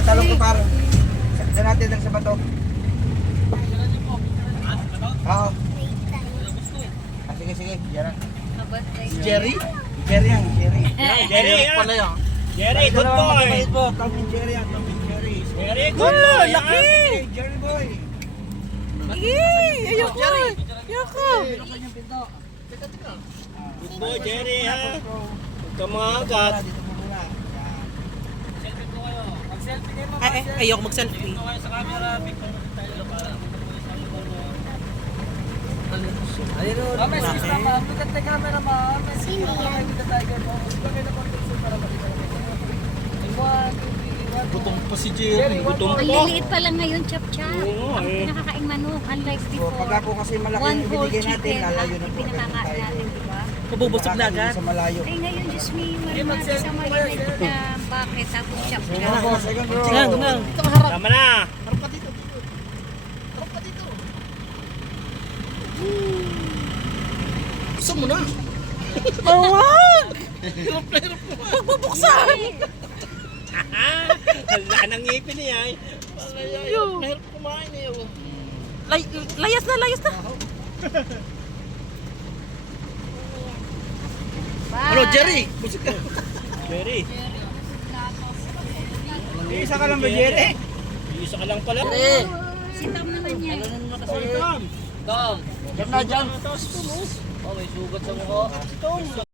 Nakatalong ko par. Sakta natin lang sa bato. Oo. Sige, sige. Yan na. Jerry? Jerry yan, Jerry. Jerry, pala yan. Jerry, good boy. Tom and Jerry yan, Tom and Jerry. Jerry, good boy. Laki! Jerry boy. Ayoko! Ayoko! Good boy, Jerry, ha? Huwag ka mga agat. Dito po muna. Yan. Ayoko mag-selfie. Gutom pa si Jerry. Gutom Ang pa. liliit pa lang ngayon, chap-chap. Oo, eh. Nakakaing manok, unlike So, before. pag ako kasi malaki One yung whole binigay natin, chicken, lalayo na po. pinakakain natin, di ba? Mabubusog na agad. Sa malayo. Ay, ngayon, Diyos me, marimati sa marinate na bakit, tapos chap-chap. Second row. Yan, yan. Tama na. Gusto mo na. Mawag! Magbubuksan! Wala nang ngipin niya. Mahirap kumain eh. Layas na, layas na! Ano, Jerry? Jerry. Isa ka lang ba, Jerry? Isa ka lang pala. Si Tom naman yan. Tom. Diyan na, diyan. Tapos ito, no? Oh, may sugat sa mukha. Tom.